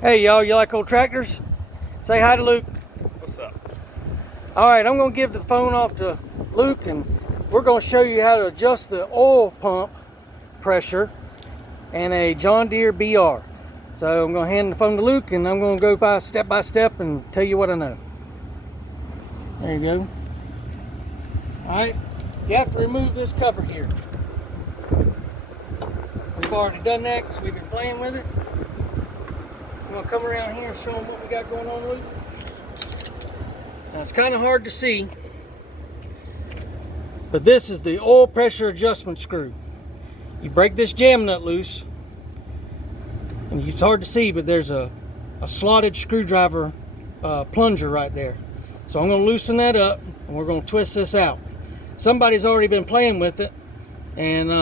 Hey y'all, you like old tractors? Say hi to Luke. What's up? Alright, I'm going to give the phone off to Luke and we're going to show you how to adjust the oil pump pressure in a John Deere B R. So I'm going to hand the phone to Luke and I'm going to go by step and tell you what I know. There you go. Alright, you have to remove this cover here. We've already done that because we've been playing with it. I'm going to come around here and show them what we got going on, Luke. Now it's kind of hard to see, but this is the oil pressure adjustment screw. You break this jam nut loose, and it's hard to see, but there's a slotted screwdriver plunger right there. So I'm going to loosen that up, and we're going to twist this out. Somebody's already been playing with it, and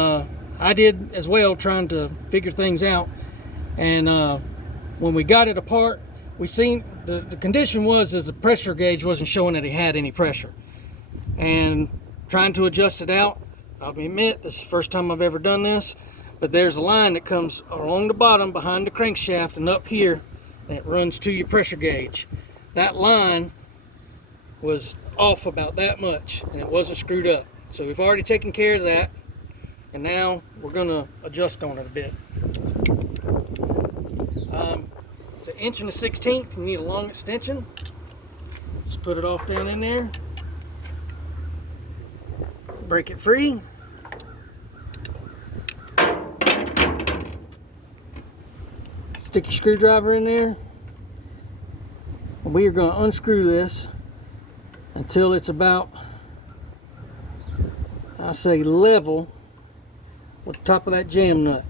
I did as well, trying to figure things out. And when we got it apart, we seen the condition was the pressure gauge wasn't showing that it had any pressure. And trying to adjust it out, I'll admit this is the first time I've ever done this, but there's a line that comes along the bottom behind the crankshaft and up here, and it runs to your pressure gauge. That line was off about that much, and it wasn't screwed up. So we've already taken care of that, and now we're going to adjust on it a bit. It's an 1 1/16. You need a long extension. Just put it off down in there. Break it free. Stick your screwdriver in there. And we are going to unscrew this until it's about, I say, level with the top of that jam nut.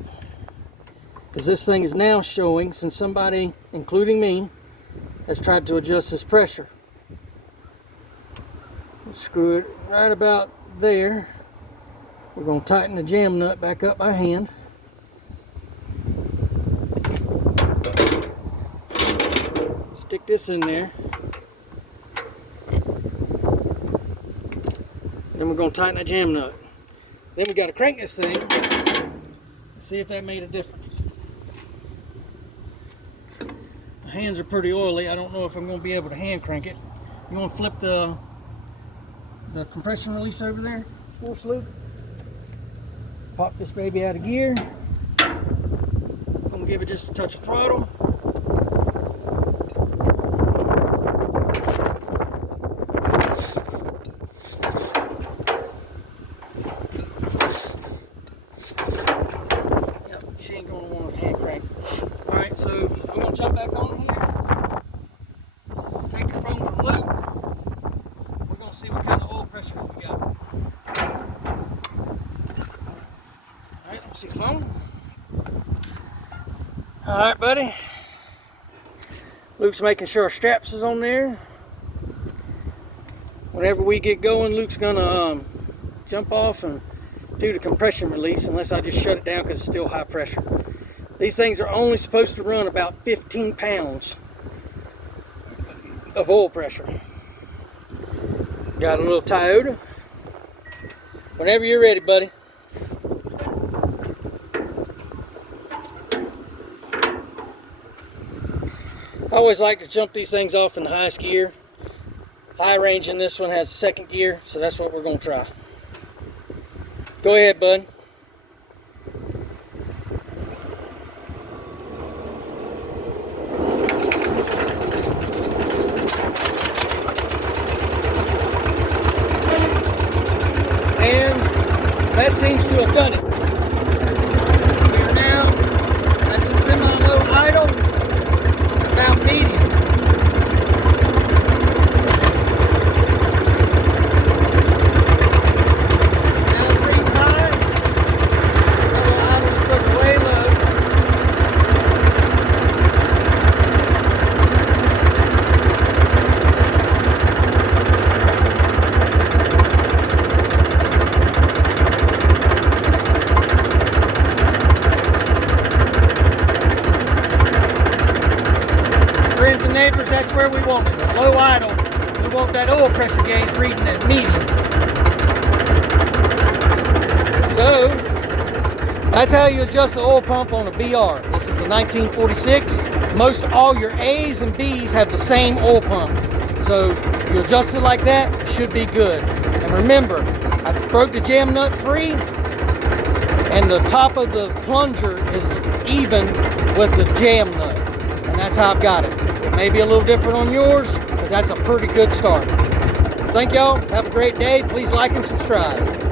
Because this thing is now showing, since somebody, including me, has tried to adjust this pressure. Screw it right about there. We're going to tighten the jam nut back up by hand. Stick this in there. Then we're going to tighten that jam nut. Then we got to crank this thing. See if that made a difference. My hands are pretty oily. I don't know if I'm going to be able to hand crank it. You want to flip the compression release over there for us, Luke? Pop this baby out of gear. I'm going to give it just a touch of throttle. Yep, she ain't going to want to hand crank. Alright, so I'm going to jump back on here. Take your phone from Luke. We're going to see what kind of oil pressures we got. Alright, let me see the phone. Alright, buddy. Luke's making sure our straps is on there. Whenever we get going, Luke's going to jump off and do the compression release, unless I just shut it down because it's still high pressure. These things are only supposed to run about 15 pounds of oil pressure. Got a little Toyota. Whenever you're ready, buddy. I always like to jump these things off in the highest gear. High range in this one has second gear, so that's what we're going to try. Go ahead, bud. And that seems to have done it. We are now at the semi-low idle, about medium. Now pretty high. Low idle is put way low. Friends and neighbors, that's where we want it. Low idle. We want that oil pressure gauge reading at medium. So, that's how you adjust the oil pump on a BR. This is a 1946. most all your A's and B's have the same oil pump. So you adjust it like that, it should be good. And remember, I broke the jam nut free, and the top of the plunger is even with the jam nut. And that's how I've got it. It may be a little different on yours, but that's a pretty good start. So thank y'all. Have a great day. Please like and subscribe.